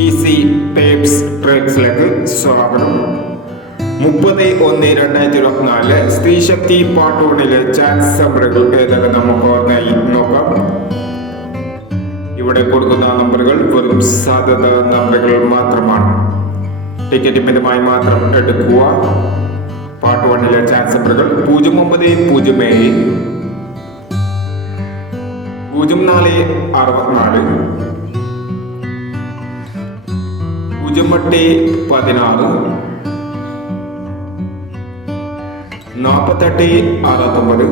Easy tapes ട്രേഡ്സിലേക്ക് സ്വാഗതം. മുപ്പത് ഒന്ന് രണ്ടായിരത്തി ഇരുപത്തിനാല് സ്ത്രീശക്തി പാർട്ട് വണ്ണിലെ ചാൻസ് നമ്പറുകൾ ഏതൊക്കെ നമുക്ക് ഓർമ്മയായി നോക്കാം. ഇവിടെ കൊടുക്കുന്ന നമ്പറുകൾ വെറും സാധ്യത നമ്പറുകൾ മാത്രമാണ്. ടിക്കറ്റ് മിതമായി മാത്രം എടുക്കുക. പാർട്ട് വണ്ണിലെ ചാൻസ് നമ്പറുകൾ പൂജ്യം ഒമ്പത് പൂജ്യം ഏഴ്. പൂജ്യം നാല് അറുപത്തിനാല്. എട്ട് പതിനാറ്. നാൽപ്പത്തെട്ട് അറുപത്തൊമ്പത്.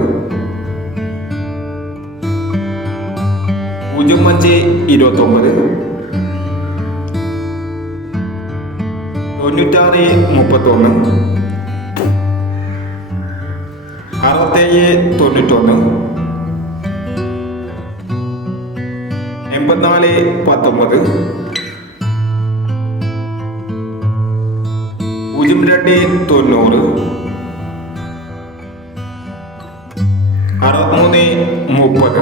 പൂജ്യം അഞ്ച് ഇരുപത്തൊമ്പത്. തൊണ്ണൂറ്റാറ് മുപ്പത്തൊന്ന്. അറുപത്തേഴ് തൊണ്ണൂറ്റൊന്ന്. എൺപത്തിനാല് പത്തൊമ്പത്. പൂജ്യം രണ്ട് തൊണ്ണൂറ്. അറുപത്തിമൂന്ന് മുപ്പത്.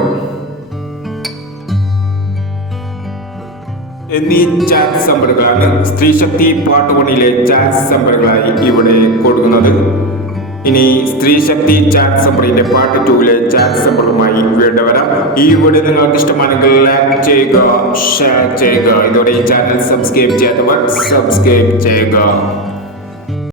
എന്നീ ചാറ്റ് നമ്പറുകളാണ് സ്ത്രീശക്തി പാർട്ട് വണ്ണിലെ ചാറ്റ് നമ്പറുകളായി ഇവിടെ കൊടുക്കുന്നത്. ഇനി സ്ത്രീശക്തി ചാറ്റ് നമ്പറിന്റെ പാർട്ട് ടൂവിലെ ചാറ്റ് നമ്പറുമായി വീണ്ടും വരാം. ഈ വീഡിയോ നിങ്ങൾക്ക് ഇഷ്ടമാണെങ്കിൽ ലൈക്ക് ചെയ്യുക ഷെയർ ചെയ്യുക. ഇതോടെ ഈ ചാനൽ സബ്സ്ക്രൈബ് ചെയ്യാത്തവർ സബ്സ്ക്രൈബ് ചെയ്യുക.